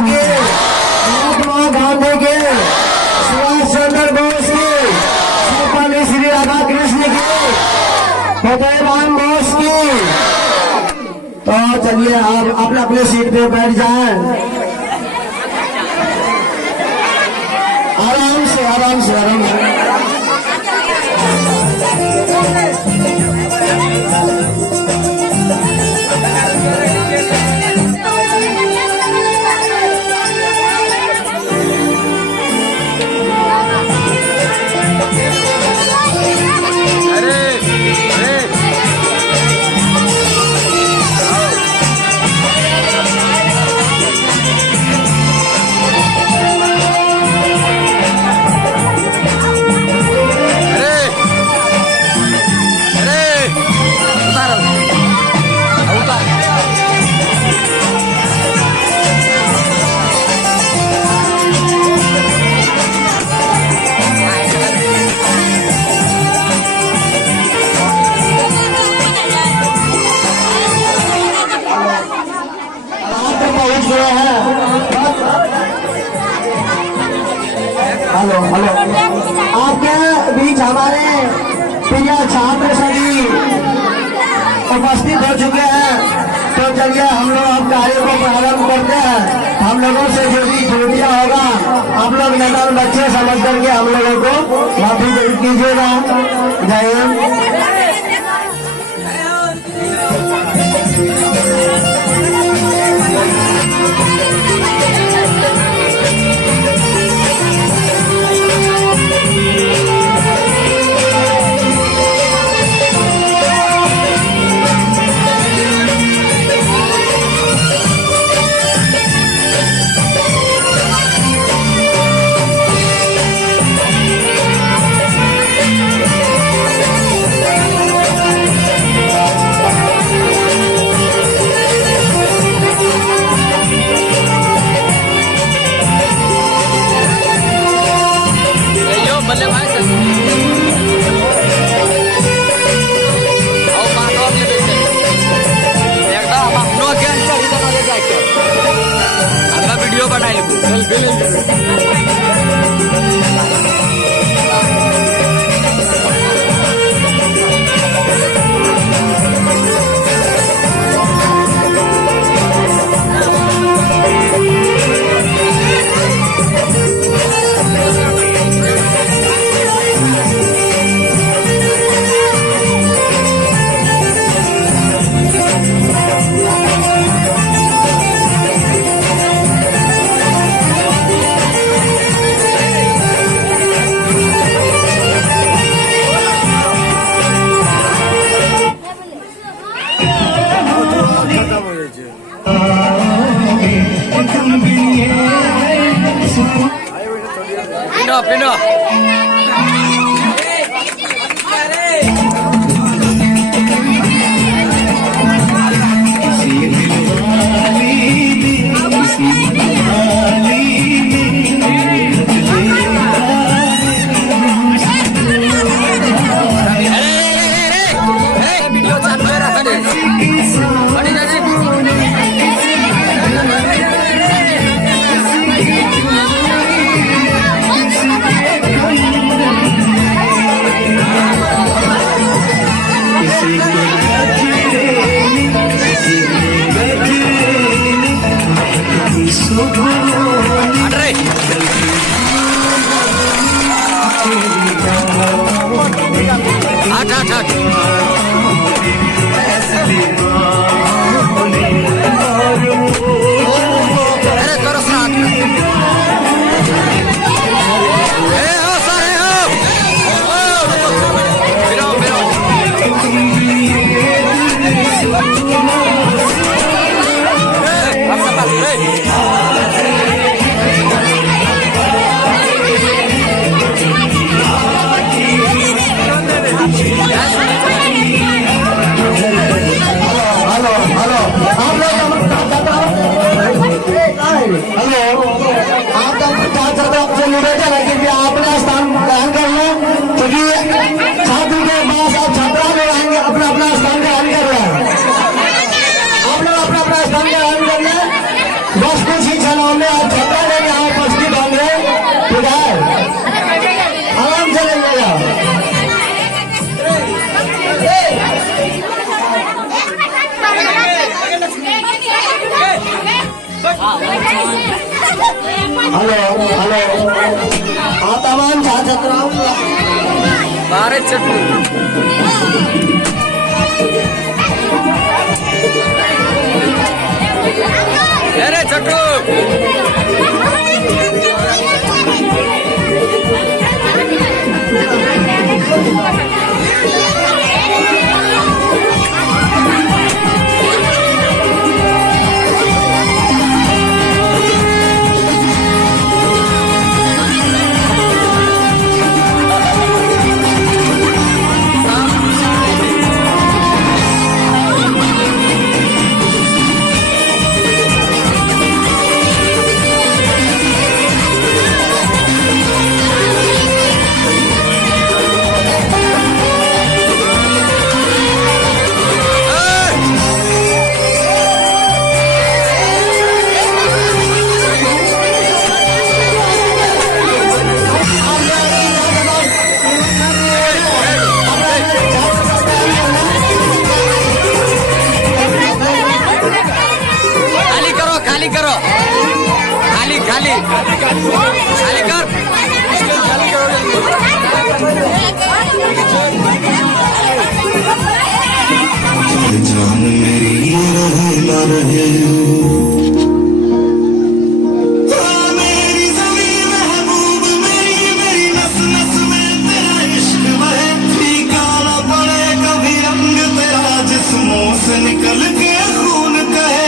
की, महात्मा गांधी की, सुभाष चंद्र बोस की, सर्वपल्ली श्री राधा कृष्ण की, फतेहराम बोस की। तो चलिए आप अपने अपने सीट पे बैठ जाएं। आराम से आराम से आराम से। हेलो हेलो, आपके बीच हमारे प्रिय छात्र सभी उपस्थित हो चुके हैं। तो चलिए हम लोग अब कार्य को प्रारंभ करते हैं। हम लोगों से जो भी त्रुटियां होगा आप लोग नजर बच्चे समझ करके हम लोगों को माफी कीजिएगा। जय हिंद। वीडियो बनाए पिनो बस कुछ ही चलो गांव में आप झगड़ा नहीं यहाँ उपस्थित होंगे, ठीक है, आराम से रहिएगा। हेलो हेलो, हाँ तमाम छात्र छात्राओं भारत चटू अरे चटू खाली करो, खाली खाली खाली कर, खाली करो। जान मेरी रहे न रहे, मेरी ज़मीन महबूब मेरी, मेरी नस नस में तेरा इश्क बहे, फीका न पड़े कभी रंग तेरा जिस्मों से निकल के खून कहे।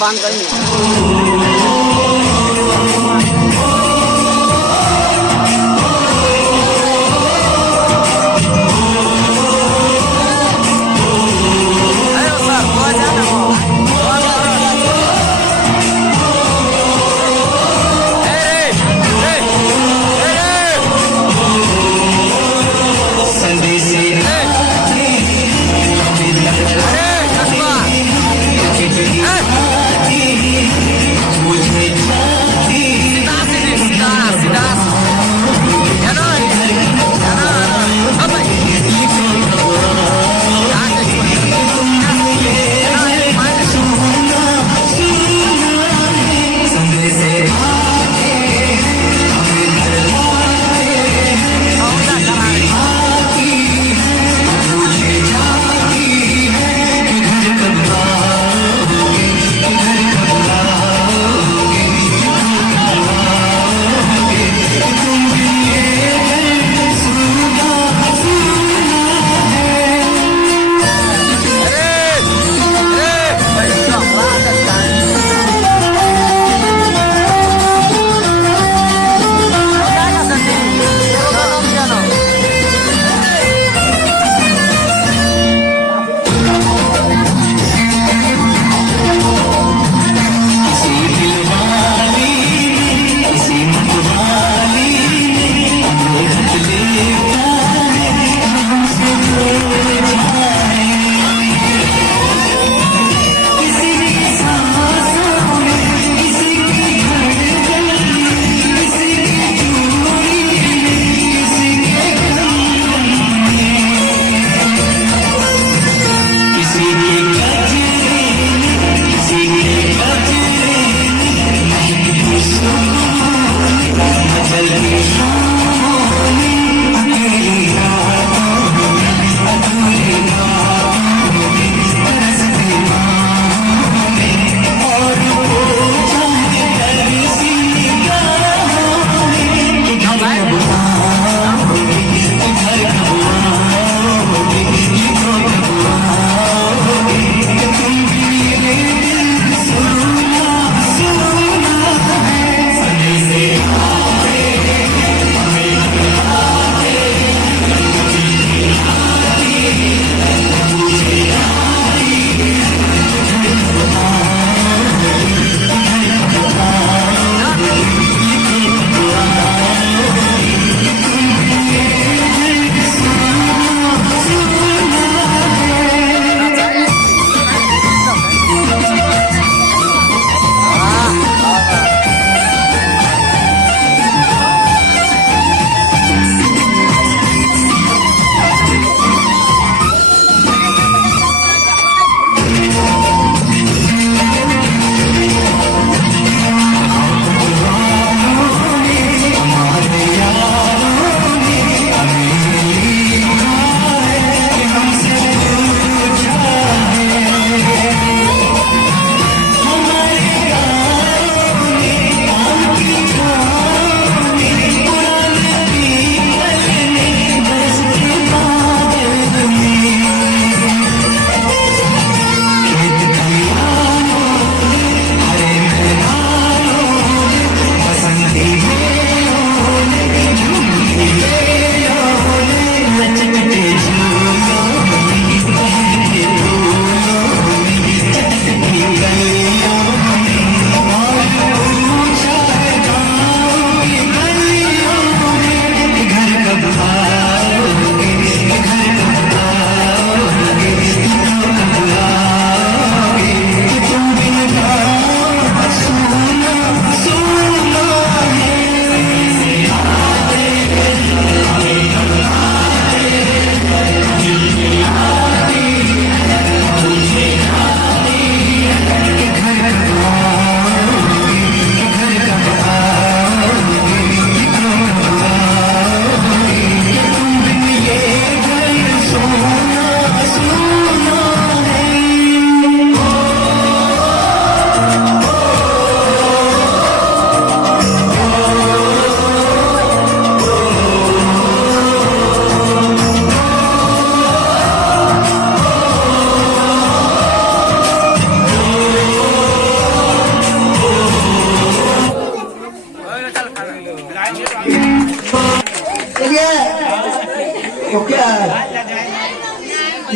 पान करेंगे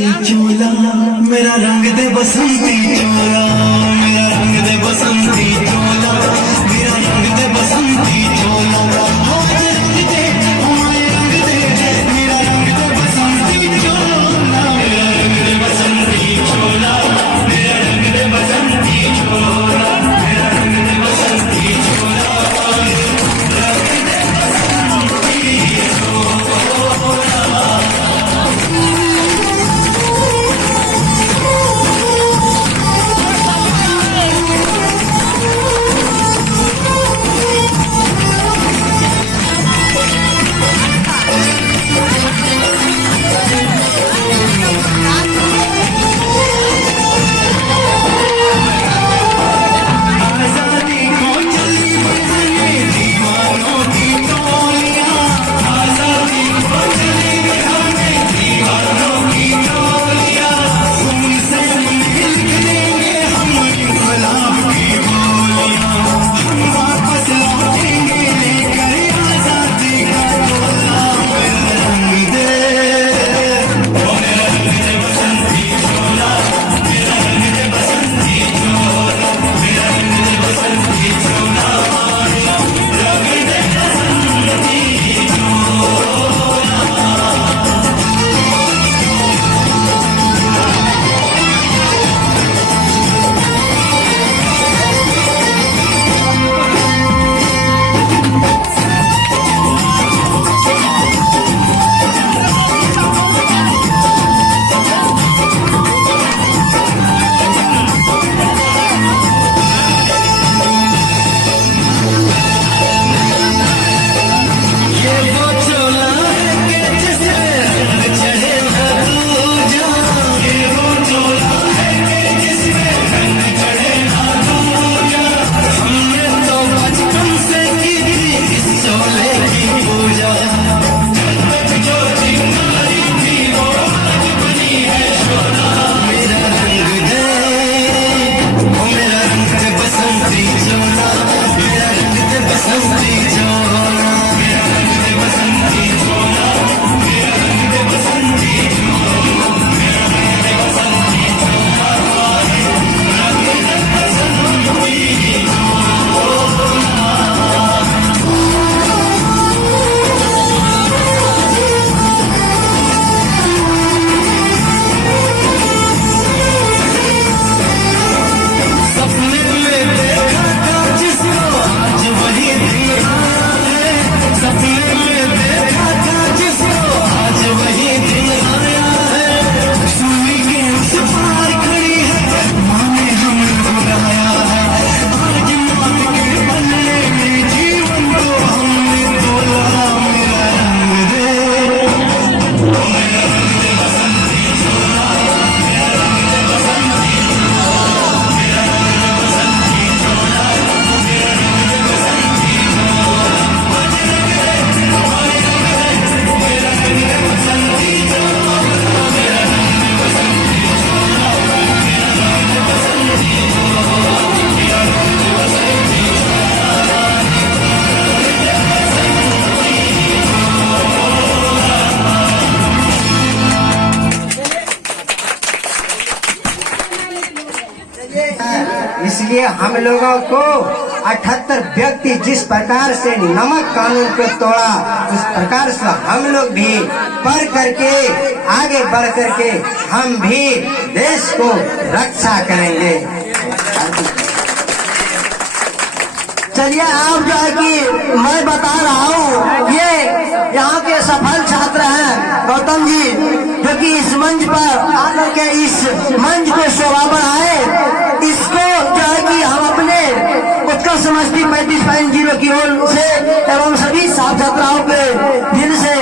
बसंती चोला मेरा रंग दे बसंती चोला मेरा रंग दे बसंती चोला मेरा रंग दे बसंती चोला हमारे रंग दे मेरा रंग दे बसंती चोला मेरा रंग दे बसंती चोला मेरा रंग दे बसंती चोला मेरा रंग दे बसंती चोला इसलिए हम लोगों को 78 व्यक्ति जिस प्रकार से नमक कानून को तोड़ा, उस प्रकार से हम लोग भी पढ़ करके आगे बढ़ करके हम भी देश को रक्षा करेंगे। चलिए आप जो है कि मैं बता रहा हूँ, ये यहाँ के सफल छात्र हैं गौतम जी, जो कि इस मंच पर आकर के इस मंच को शोभा बढ़ाए। इसको जो है कि हम अपने उत्कर्ष समष्टि 35.0 की ओर से एवं सभी छात्र छात्राओं के दिल से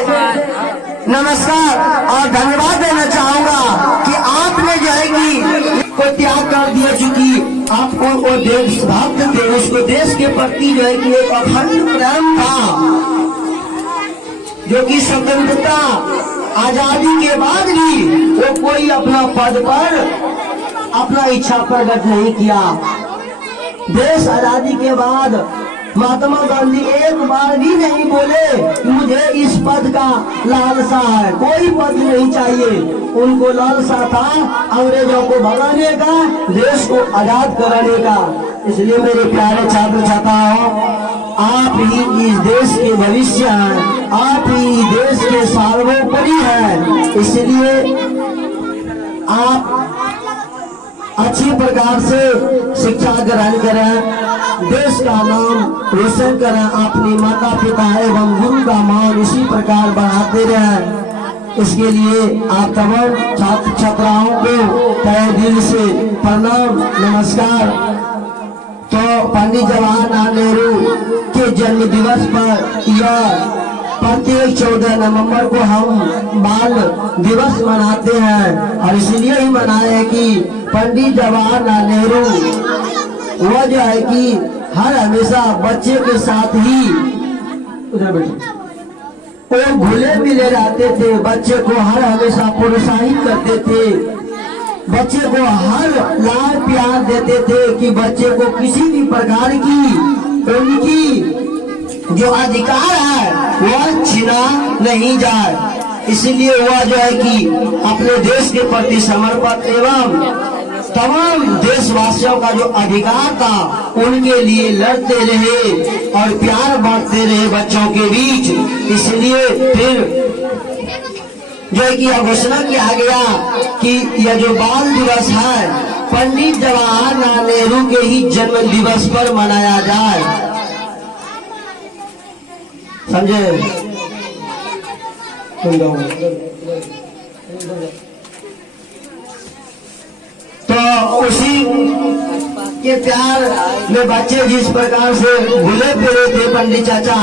नमस्कार और धन्यवाद देना चाहूंगा कि आपने जो है कि को त्याग कर दिया, चूंकि आपको वो देशभक्त थे, उसको देश के प्रति जो है कि एक अखंड प्रेम था, जो कि स्वतंत्रता आजादी के बाद भी वो कोई अपना पद पर अपना इच्छा प्रकट नहीं किया। देश आजादी के बाद महात्मा गांधी एक बार भी नहीं बोले मुझे इस पद का लालसा है, कोई पद नहीं चाहिए। उनको लालसा था अंग्रेजों को भगाने का, देश को आजाद कराने का। इसलिए मेरे प्यारे छात्र छात्राओं, आप ही इस देश के भविष्य हैं, आप ही देश के सार्वोपरि हैं। इसलिए आप अच्छी प्रकार से शिक्षा ग्रहण करें, देश का नाम रोशन करें, अपने माता पिता एवं गुरु का मान इसी प्रकार बढ़ाते रहें। इसके लिए आप तमाम छात्र छात्राओं को तहे दिल से प्रणाम नमस्कार। तो पंडित जवाहरलाल नेहरू के जन्म दिवस पर या प्रत्येक 14 नवंबर को हम बाल दिवस मनाते हैं, और इसलिए ही मनाए हैं कि पंडित जवाहरलाल नेहरू वह जो है कि हर हमेशा बच्चे के साथ ही वो घुले मिले रहते थे, बच्चे को हर हमेशा प्रोत्साहित करते थे, बच्चे को हर लाड प्यार देते थे कि बच्चे को किसी भी प्रकार की उनकी जो अधिकार है वह छीना नहीं जाए। इसलिए वह जो है कि अपने देश के प्रति समर्पित एवं तमाम देशवासियों का जो अधिकार था उनके लिए लड़ते रहे और प्यार बांटते रहे बच्चों के बीच। इसलिए फिर जो है कि यह घोषणा किया गया कि यह जो बाल दिवस है पंडित जवाहरलाल नेहरू के ही जन्म दिवस पर मनाया जाए। समझे? तो उसी के प्यार में बच्चे जिस प्रकार से घुले फिरे थे पंडित चाचा,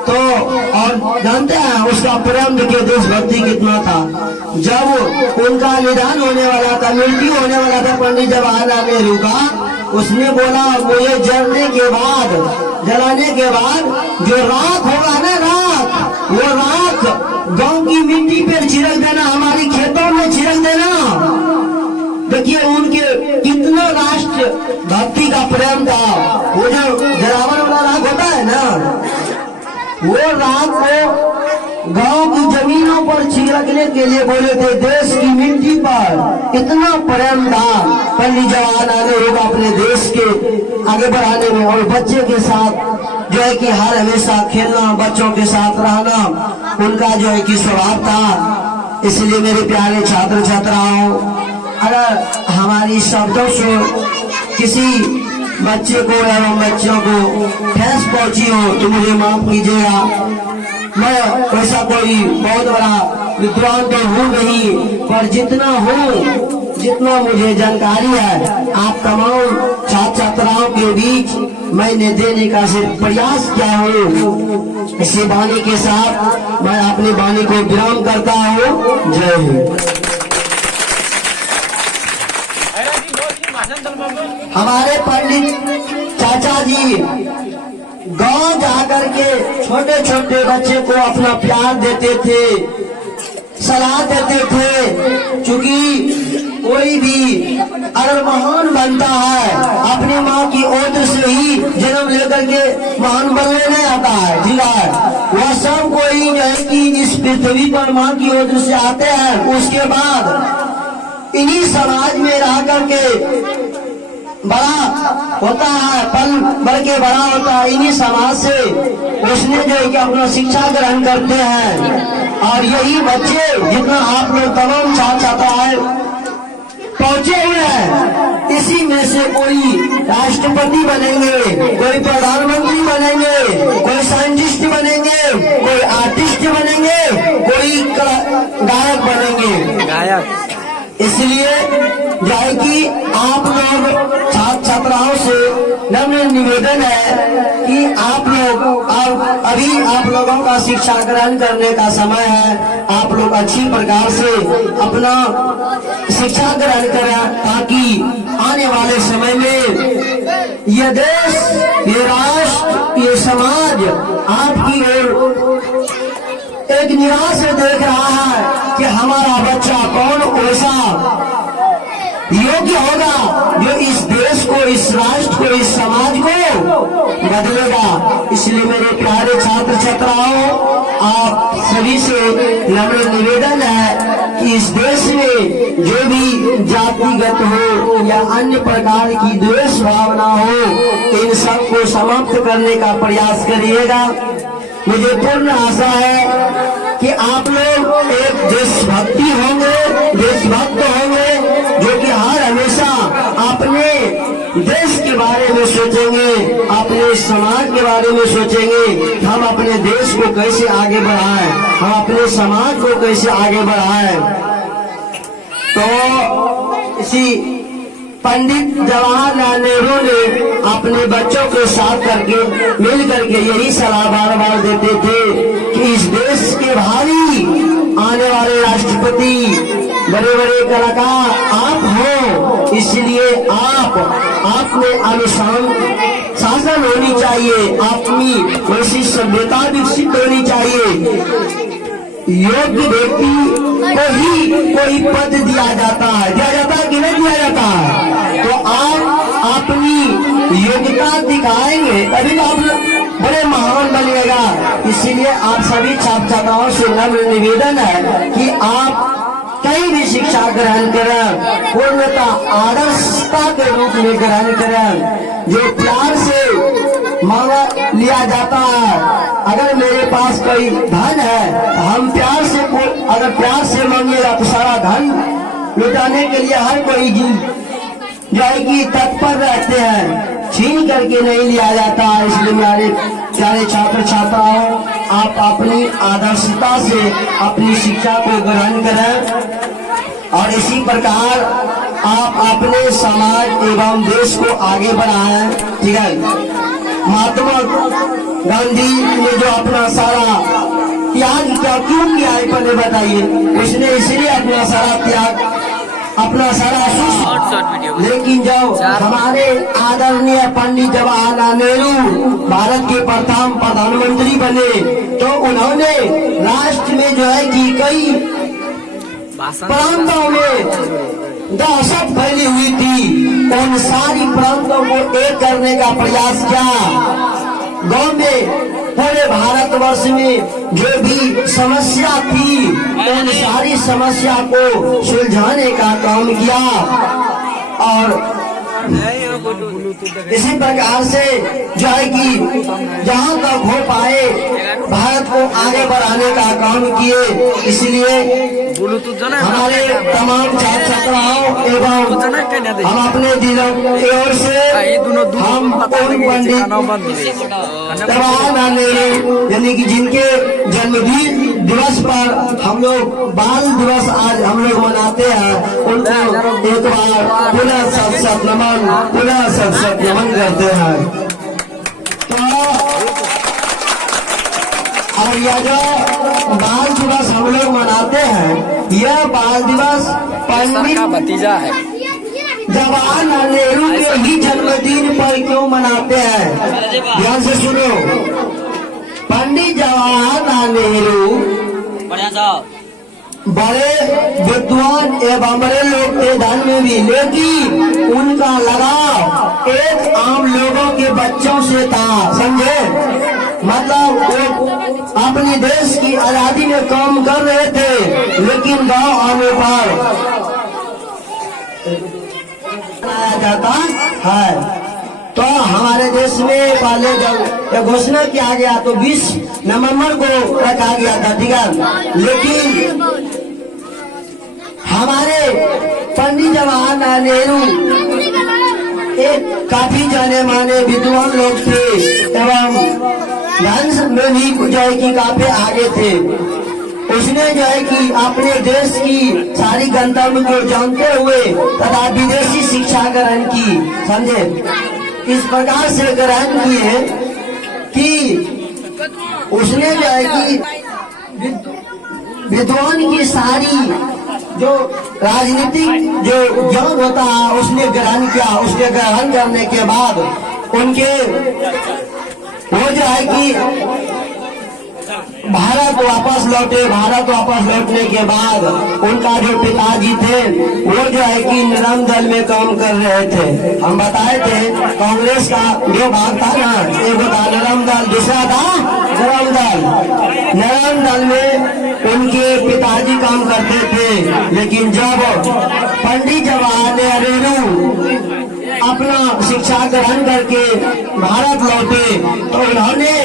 तो और जानते हैं उसका प्रेम के देशभक्ति कितना था। जब उनका निधन होने वाला था, मृत्यु होने वाला था पंडित जवाहरलाल नेहरू का, उसने बोला मुझे जलाने के बाद जो राख होगा ना, राख, वो राख गांव की मिट्टी पे छिड़क देना, हमारी खेतों में छिड़क देना। देखिए उनके कितना राष्ट्र भक्ति का प्रेम था। वो जो जलावन वाला राख होता है ना, वो राख को गांव की जमीनों पर छिड़कने के लिए बोले थे, देश की मिट्टी पर। इतना प्रेम था पंडित जवाहरलाल नेहरू का अपने देश के आगे बढ़ाने में, और बच्चे के साथ जो है कि हर हमेशा खेलना, बच्चों के साथ रहना उनका जो है कि स्वभाव था। इसलिए मेरे प्यारे छात्र छात्राओं, अगर हमारी शब्दों से किसी बच्चे को एवं बच्चों को ठेस पहुंची हो तो मुझे माफ कीजिएगा। मैं वैसा कोई बहुत बड़ा विद्वान तो हूँ नहीं, पर जितना मुझे जानकारी है आप तमाम छात्र छात्राओं के बीच मैंने देने का सिर्फ प्रयास किया हूँ। इसी वाणी के साथ मैं अपनी वाणी को विराम करता हूँ। जय हिंद। हमारे पंडित चाचा जी गांव जाकर के छोटे छोटे बच्चे को अपना प्यार देते थे, सलाह देते थे। चूंकि कोई भी अगर महान बनता है अपनी माँ की ओट से ही जन्म लेकर के महान बनने नहीं आता है, ठीक है। वह सब कोई जो है कि इस पृथ्वी पर माँ की ओट से आते हैं, उसके बाद इन्हीं समाज में रह करके बड़ा होता है, पल बढ़ के बड़ा होता है। इन्हीं समाज से उसने जो है कि अपना शिक्षा ग्रहण करते हैं, और यही बच्चे जितना आप लोग तमाम छात्र छात्राएं पहुंचे हुए हैं, इसी में से कोई राष्ट्रपति बनेंगे, कोई प्रधानमंत्री बनेंगे, कोई साइंटिस्ट बनेंगे, कोई आर्टिस्ट बनेंगे, कोई गायक बनेंगे, गायक। इसलिए जो है कि आप लोग छात्र छात्राओं से नम्र निवेदन है कि आप लोग अभी आप लोगों का शिक्षा ग्रहण करने का समय है। आप लोग अच्छी प्रकार से अपना शिक्षा ग्रहण करें, ताकि आने वाले समय में ये देश, ये राष्ट्र, ये समाज आपकी ओर एक निगाह से देख रहा है कि हमारा बच्चा कौन ऐसा योग्य होगा जो इस देश को, इस राष्ट्र को, इस समाज को बदलेगा। इसलिए मेरे प्यारे छात्र छात्राओं, आप सभी से नम्र निवेदन है कि इस देश में जो भी जातिगत हो या अन्य प्रकार की द्वेष भावना हो, इन सब को समाप्त करने का प्रयास करिएगा। मुझे पूर्ण आशा है कि आप लोग एक देशभक्ति होंगे, देशभक्त होंगे, जो कि हर हमेशा अपने देश के बारे में सोचेंगे, अपने समाज के बारे में सोचेंगे। हम अपने देश को कैसे आगे बढ़ाएं, हम अपने समाज को कैसे आगे बढ़ाएं। तो इसी पंडित जवाहरलाल नेहरू ने अपने बच्चों के साथ करके मिल करके यही सलाह बार बार देते थे कि इस देश के भावी आने वाले राष्ट्रपति, बड़े बड़े कलाकार आप हो, इसलिए आप में अनुशासन होनी चाहिए, अपनी वैसी सभ्यता विकसित होनी चाहिए। योग्य व्यक्ति को ही कोई पद दिया जाता है कि नहीं दिया जाता है। तो आप अपनी योग्यता दिखाएंगे तभी तो आप बड़े महान बनिएगा। इसीलिए आप सभी छात्र छात्राओं से नम्र निवेदन है कि आप कहीं भी शिक्षा ग्रहण करें, पूर्णता आदर्शता के रूप में ग्रहण करें, जो प्यार से मांगा लिया जाता है। अगर मेरे पास कोई धन है, हम प्यार से, अगर प्यार से मांगिएगा तो सारा धन लुटाने के लिए हर कोई जो है कि तत्पर रहते हैं, छीन करके नहीं लिया जाता। इसलिए मेरे प्यारे छात्र छात्राओं, आप अपनी आदर्शता से अपनी शिक्षा को ग्रहण करें और इसी प्रकार आप अपने समाज एवं देश को आगे बढ़ाएं। ठीक है, महात्मा गांधी ने जो अपना सारा त्याग क्या क्यों किया है पहले बताइए। उसने इसलिए अपना सारा त्याग, अपना सारा सुख, लेकिन जब हमारे आदरणीय पंडित जवाहरलाल नेहरू भारत के प्रथम प्रधानमंत्री बने तो उन्होंने राष्ट्र में जो है कि कई प्रांतों में दहशत फैली हुई थी, उन सारी प्रांतों को एक करने का प्रयास किया। गांव में पूरे भारतवर्ष में जो भी समस्या थी, उन सारी समस्या को सुलझाने का काम किया और इसी प्रकार से जो है कि जहाँ तक हो पाए भारत को आगे बढ़ाने का काम किए। इसलिए हमारे तमाम छात्र छात्राओं एवं हम अपने दिलों की ओर से हम पंडित जवाहरलाल नेहरू यानी कि जिनके जन्मदिन दिवस पर हम लोग बाल दिवस आज हम लोग मनाते हैं, उनको एक बार पुनः सत नमन, पुनः सत नमन करते हैं। तो और यह जो बाल दिवस हम लोग मनाते हैं, यह बाल दिवस पंडित भतीजा है जवाहरलाल नेहरू के ही जन्मदिन पर क्यों मनाते हैं? ध्यान से सुनो, पंडित जवाहरलाल नेहरू बड़े विद्वान एवं बड़े लोग थे, धन में भी, लेकिन उनका लगाव एक आम लोगों के बच्चों से था। समझे? मतलब वो अपने देश की आजादी में काम कर रहे थे, लेकिन गांव आने पर बनाया जाता है। तो हमारे देश में पहले जब यह घोषणा किया गया तो 20 नवंबर को रखा गया था, ठीक है। लेकिन हमारे पंडित जवाहरलाल नेहरू एक काफी जाने माने विद्वान लोग थे एवं धन में भी जो है कि काफी आगे थे। उसने जो है कि अपने देश की सारी गंतव्य को जानते हुए तथा विदेशी शिक्षा ग्रहण की, समझे, इस प्रकार से ग्रहण किए कि उसने जो है कि विद्वान की सारी जो राजनीतिक जो ज्ञान होता है उसने ग्रहण किया। उसने ग्रहण करने के बाद उनके वो जो है कि भारत वापस लौटे। भारत वापस लौटने के बाद उनका जो पिताजी थे वो जो है कि निरम दल में काम कर रहे थे। हम बताए थे कांग्रेस का जो भाग था ना, एक था निरम दल, दूसरा था निरम दल। निरम दल में उनके पिताजी काम करते थे, लेकिन जब पंडित जवाहरलाल नेहरू अपना शिक्षा ग्रहण करके भारत लौटे तो उन्होंने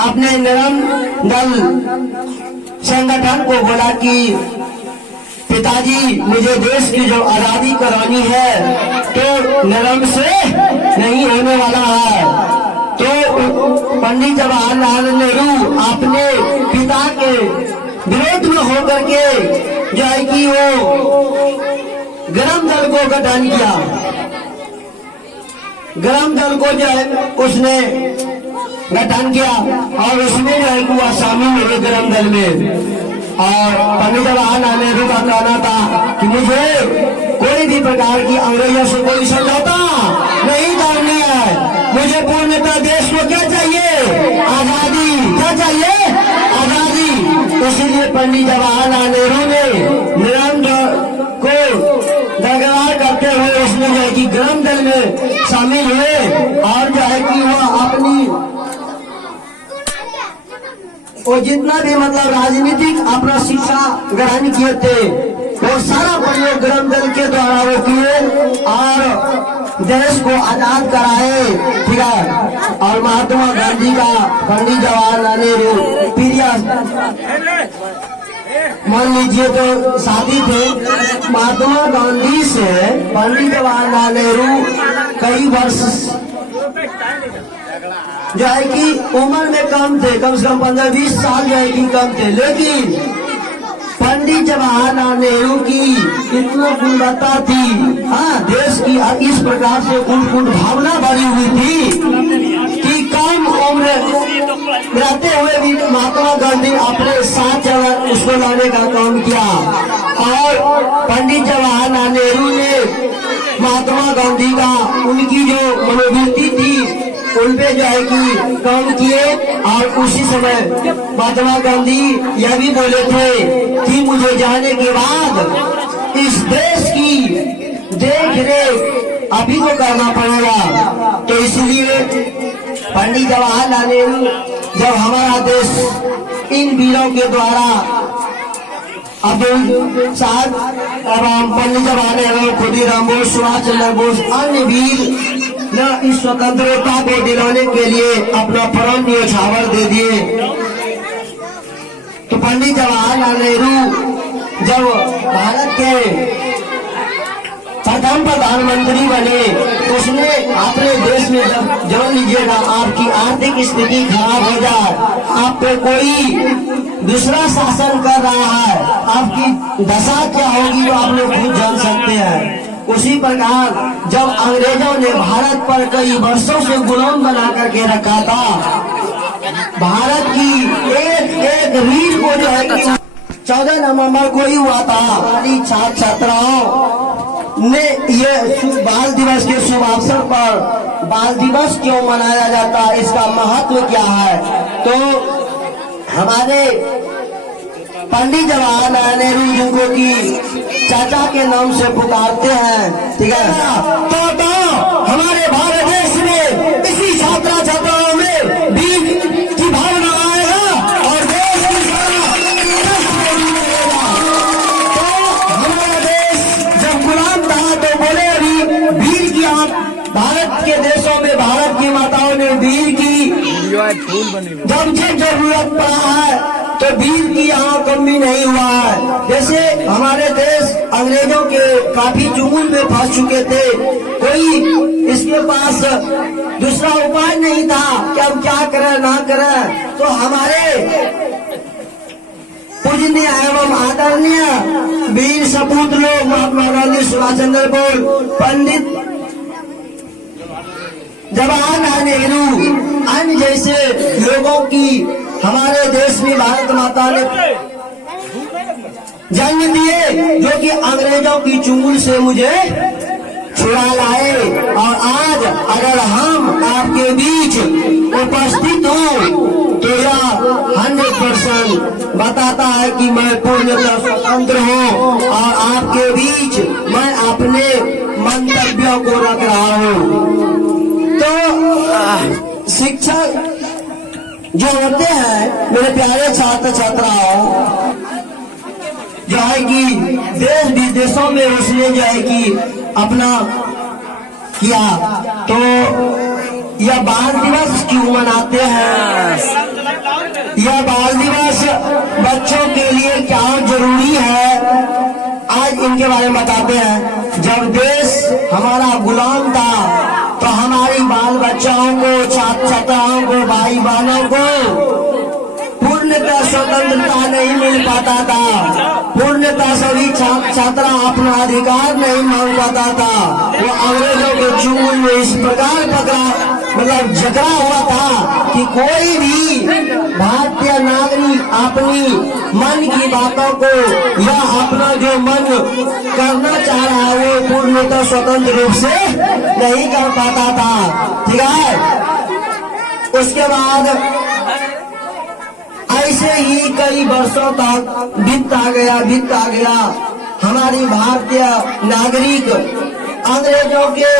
अपने निरम दल संगठन को बोला कि पिताजी मुझे देश की जो आजादी करानी है तो निरम से नहीं होने वाला है। तो पंडित जवाहरलाल नेहरू अपने पिता के विरोध में होकर के जो है कि वो गरम दल को गठन किया। गरम दल को जो है उसने गठन किया और उसमें जो है वो शामिल हुए गरम दल में। और पंडित जवाहरलाल नेहरू का कहना था कि मुझे कोई भी प्रकार की अंग्रेजों से कोई समझौता नहीं करनी है। मुझे पूर्णतः देश को क्या चाहिए? आजादी। क्या चाहिए? आजादी। इसीलिए पंडित जवाहरलाल नेहरू ने निरम को बरकरार करते हुए उसमें जो है कि गरम दल में शामिल हुए और जो है कि वह अपनी वो जितना भी मतलब राजनीतिक अपना शिक्षा ग्रहण किए थे वो सारा प्रयोग गरम दल के द्वारा वो किए और देश को आजाद कराए। ठीक है। और महात्मा गांधी का पंडित जवाहरलाल नेहरू प्रिय मान लीजिए तो साथी थे। महात्मा गांधी से पंडित जवाहरलाल नेहरू कई वर्ष जो है कि उम्र में कम थे, कम से कम 15-20 साल जो है कि कम थे, लेकिन पंडित जवाहरलाल नेहरू की इतना गुणवत्ता थी। हाँ, देश की इस प्रकार से कुल भावना भरी हुई थी कि कम उम्र रहते हुए भी महात्मा गांधी अपने साथ उसको लाने का काम किया। और पंडित जवाहरलाल नेहरू ने महात्मा गांधी का उनकी जो मनोवृत्ति थी उन पे जो है कि काम किए। और उसी समय महात्मा गांधी यह भी बोले थे कि मुझे जाने के बाद इस देश की देख रेख अभी को करना पड़ेगा। तो इसलिए पंडित जवाहरलाल नेहरू जब हमारा देश इन वीरों के द्वारा अब्दुल साहब एवं पंडित जवाहरलाल नेहरू, खुदीराम बोस, सुभाष चंद्र बोस, अन्य वीर न इस स्वतंत्रता को दिलाने के लिए अपना प्राण न्यौछावर दे दिए। तो पंडित जवाहरलाल नेहरू जब भारत के प्रथम प्रधानमंत्री बने तो उसने अपने देश में जब जान लीजिएगा आपकी आर्थिक स्थिति खराब हो जाए, आप पे कोई दूसरा शासन कर रहा है, आपकी दशा क्या होगी वो आप लोग खुद जान सकते हैं। उसी प्रकार जब अंग्रेजों ने भारत पर कई वर्षों से गुलाम बना करके रखा था, भारत की एक एक वीर को जो है 14 नवंबर को ही हुआ था। हमारी छात्र छात्राओं ने ये बाल दिवस के शुभ अवसर पर बाल दिवस क्यों मनाया जाता है, इसका महत्व क्या है? तो हमारे पंडित जवाहरलाल नेहरू जिनको की चाचा के नाम से पुकारते हैं, ठीक है, तो हमारे भारत देश में इसी छात्रा छात्राओं में वीर की भावना आएगा और देश तो हमारा देश जब गुलाम था तो बोले अभी वीर की भारत के देशों में भारत की माताओं ने वीर की जब जरूरत पड़ा है तो वीर की यहाँ कमी नहीं हुआ है। जैसे हमारे देश अंग्रेजों के काफी चुंगल में फंस चुके थे, कोई इसके पास दूसरा उपाय नहीं था कि अब क्या करें ना करें। तो हमारे पूजनीय एवं आदरणीय वीर सपूत लोग महात्मा गांधी, सुभाष चंद्र बोस, पंडित जवाहरलाल नेहरू, अन्य जैसे लोगों की हमारे देश में भारत माता ने जन्म दिए जो कि अंग्रेजों की चुंगल से मुझे छुड़ा लाए। और आज अगर हम आपके बीच उपस्थित हूँ तो यह 100% बताता है कि मैं पूर्णतः स्वतंत्र हूँ और आपके बीच मैं अपने मंतव्यों को रख रहा हूँ। तो शिक्षक जो होते हैं मेरे प्यारे छात्र छात्राओं, जो है कि देश विदेशों में उसने जो है कि अपना किया, तो यह बाल दिवस क्यों मनाते हैं, यह बाल दिवस बच्चों के लिए क्या जरूरी है, आज इनके बारे में बताते हैं। जब देश हमारा गुलाम था तो हमारी बाल बच्चाओं को, छात्र छात्राओं को, भाई बहनों को पूर्णतः स्वतंत्रता नहीं मिल पाता था, पूर्णतः सभी छात्र छात्रा अपना अधिकार नहीं मांग पाता था। वो अंग्रेजों के चंगुल में इस प्रकार पकड़ा, मतलब जकड़ा हुआ था कि कोई भी भारतीय नागरिक अपनी मन की बातों को या अपना जो मन करना चाह रहा है वो पूर्णतः स्वतंत्र रूप से नहीं कर पाता था। ठीक है, उसके बाद ऐसे ही कई वर्षों तक बीतता गया। हमारी भारतीय नागरिक अंग्रेजों के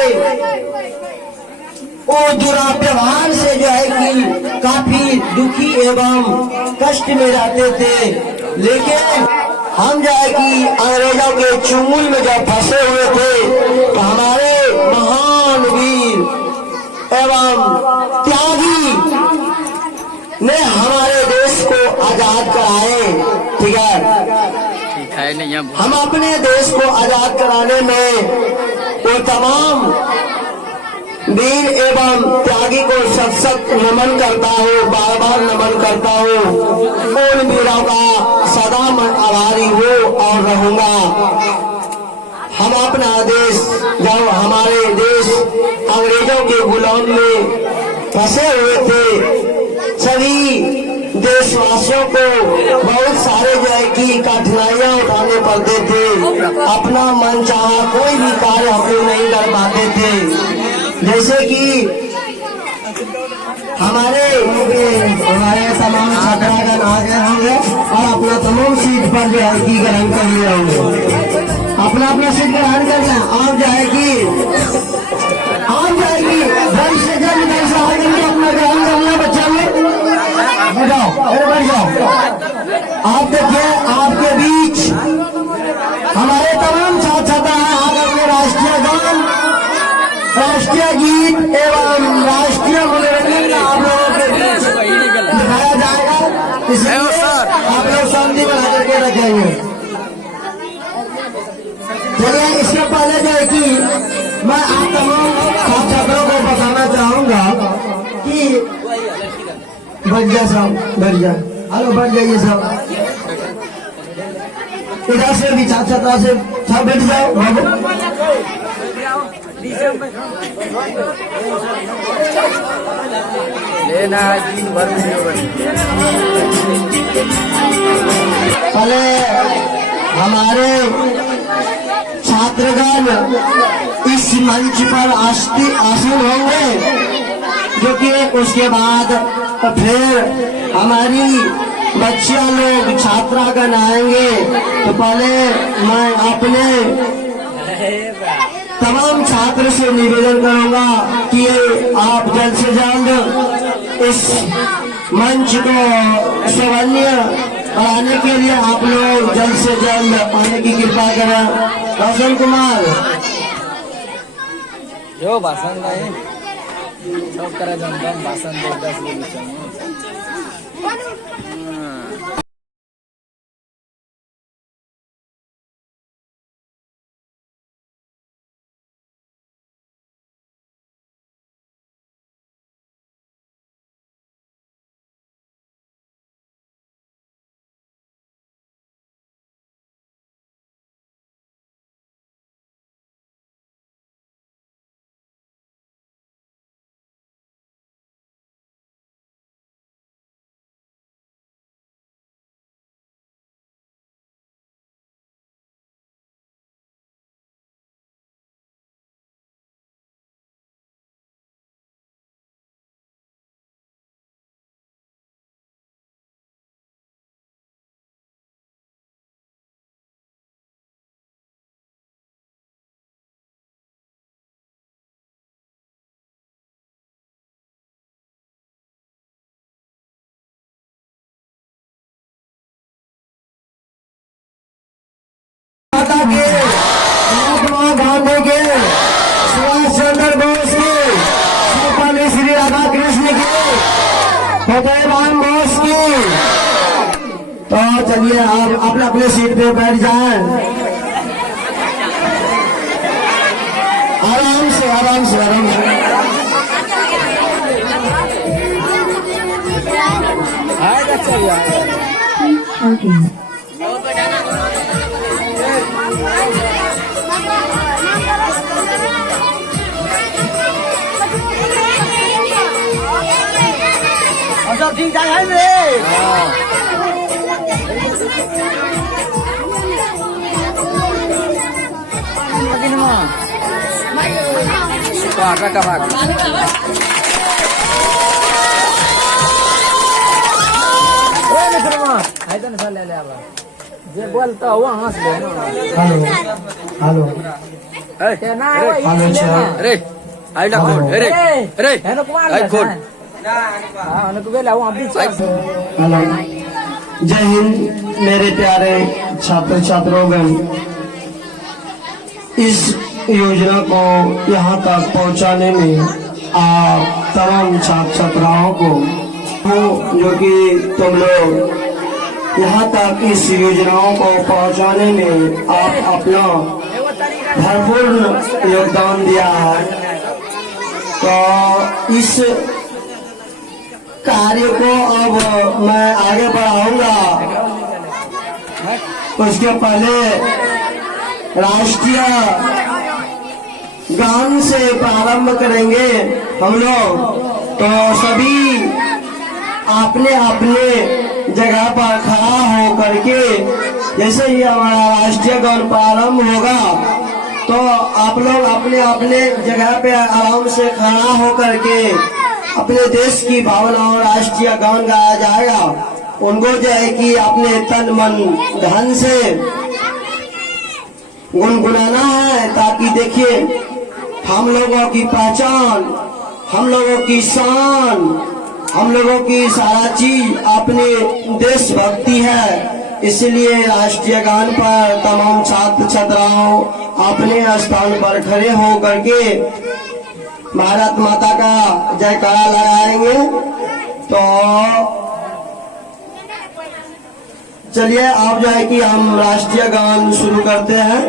वो दुराव्यवहार से जो है कि काफी दुखी एवं कष्ट में रहते थे। लेकिन हम जो है कि अंग्रेजों के चुंगल में जब फंसे हुए थे तो हमारे महान वीर एवं त्यागी ने हमारे देश को आजाद कराए। ठीक है, हम अपने देश को आजाद कराने में वो तमाम वीर एवं त्यागी को सत नमन करता हूँ, बार बार नमन करता हूँ। उन वीरों का सदा मैं आभारी हूँ और रहूंगा। हम अपना देश, जब हमारे देश अंग्रेजों के गुलाम में फंसे हुए थे, सभी देशवासियों को बहुत सारे जो है कि कठिनाइयां उठाने पड़ते थे, अपना मन चाहा कोई भी कार्य हम लोग नहीं कर पाते थे। जैसे कि हमारे तमाम छात्रागण आ गए होंगे और अपना तमाम सीट पर जो है कि ग्रहण कर लिए होंगे, अपना अपना सीट ग्रहण कर लें। आप जो है कि जल्द से जल्द अपना ग्रहण करना बच्चा लोग बैठ जाओ। आप देखिए आपके बीच हमारे तमाम छात्र छात्रा हैं, आप अपने राष्ट्रीय गान, राष्ट्रीय गीत एवं राष्ट्रीय मनोरंजन का आप लोगों के बीच दिखाया जाएगा। इसलिए आप लोग शांति बना करके रखेंगे। चलिए, इससे पहले जो है कि मैं आप तमाम छात्र छात्रों को बताना चाहूंगा कि बैठ जा सब, बैठ जा, हेलो बैठ जाइए सब, इधर से भी छात्र छात्रा से सब बैठ जाओ बाबू। लेना पहले हमारे छात्रगण इस मंच पर आसीन होंगे, जो कि उसके बाद फिर हमारी बच्चियां लोग छात्रागण आएंगे। तो पहले मैं अपने तमाम छात्र से निवेदन करूंगा कि आप जल्द से जल्द इस मंच को शोभनीय बनाने के लिए आप लोग जल्द से जल्द आने की कृपा करें। रोशन कुमार जो भाषण नहीं सब करा जनता भाषण 10 चलिए आप अपने अपने सीट पे बैठ जाएं। आराम से आराम से आराम से। आएगा चल यार। सब ठीक ठाक है रे। जे बोलता हुआ हंस ले। Hello hello hello sir. अरे आइला कोड अरे अरे हेलो कोड हेलो। जय हिंद मेरे प्यारे छात्र छात्रोगण। इस योजना को यहाँ तक पहुँचाने में आप तमाम छात्र छात्राओं को जो कि तुम लोग यहाँ तक इस योजनाओं को पहुँचाने में आप अपना भरपूर योगदान दिया है। तो इस कार्य को अब मैं आगे बढ़ाऊंगा। उसके पहले राष्ट्रीय गान से प्रारंभ करेंगे हम लोग। तो सभी अपने अपने जगह पर खड़ा हो करके जैसे ही हमारा राष्ट्रीय गान प्रारंभ होगा तो आप लोग अपने अपने जगह पे आराम से खड़ा हो करके अपने देश की भावना और राष्ट्रीय गान गाया जाएगा। उनको जो है कि अपने तन मन धन से गुनगुनाना है, ताकि देखिए हम लोगों की पहचान, हम लोगों की शान, हम लोगों की सारा चीज अपने देशभक्ति है। इसलिए राष्ट्रीय गान पर तमाम छात्र छात्राओं अपने स्थान पर खड़े हो करके भारत माता का जयकारा लगाएंगे। तो चलिए आप जो है कि हम राष्ट्रीय गान शुरू करते हैं।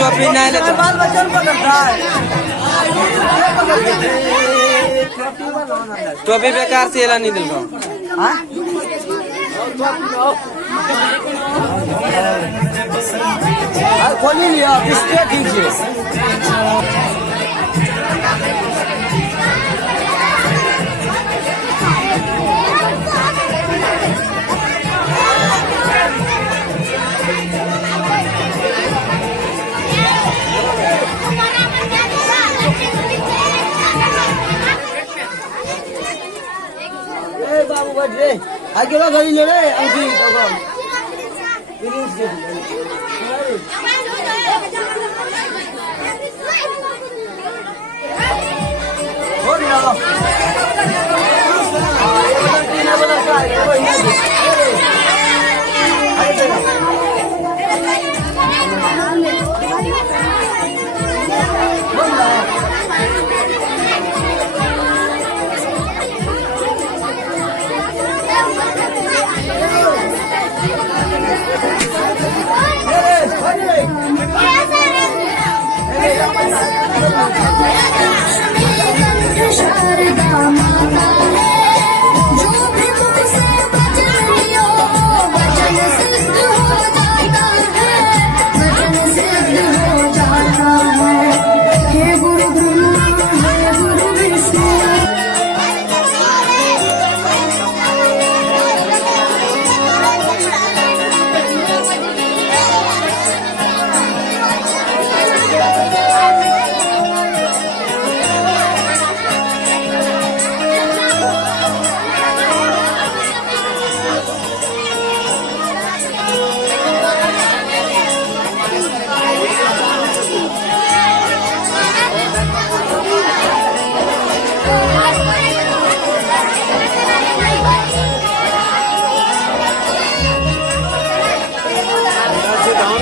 टोपी नहीं लेता बाल बच्चन पकड़ता है। टोपी बेकार से एला नहीं दिल खोली लिया बिस्किट दीजिए। बाबू बैठ रे आगे लो गाड़ी ले रे आगे हो गया।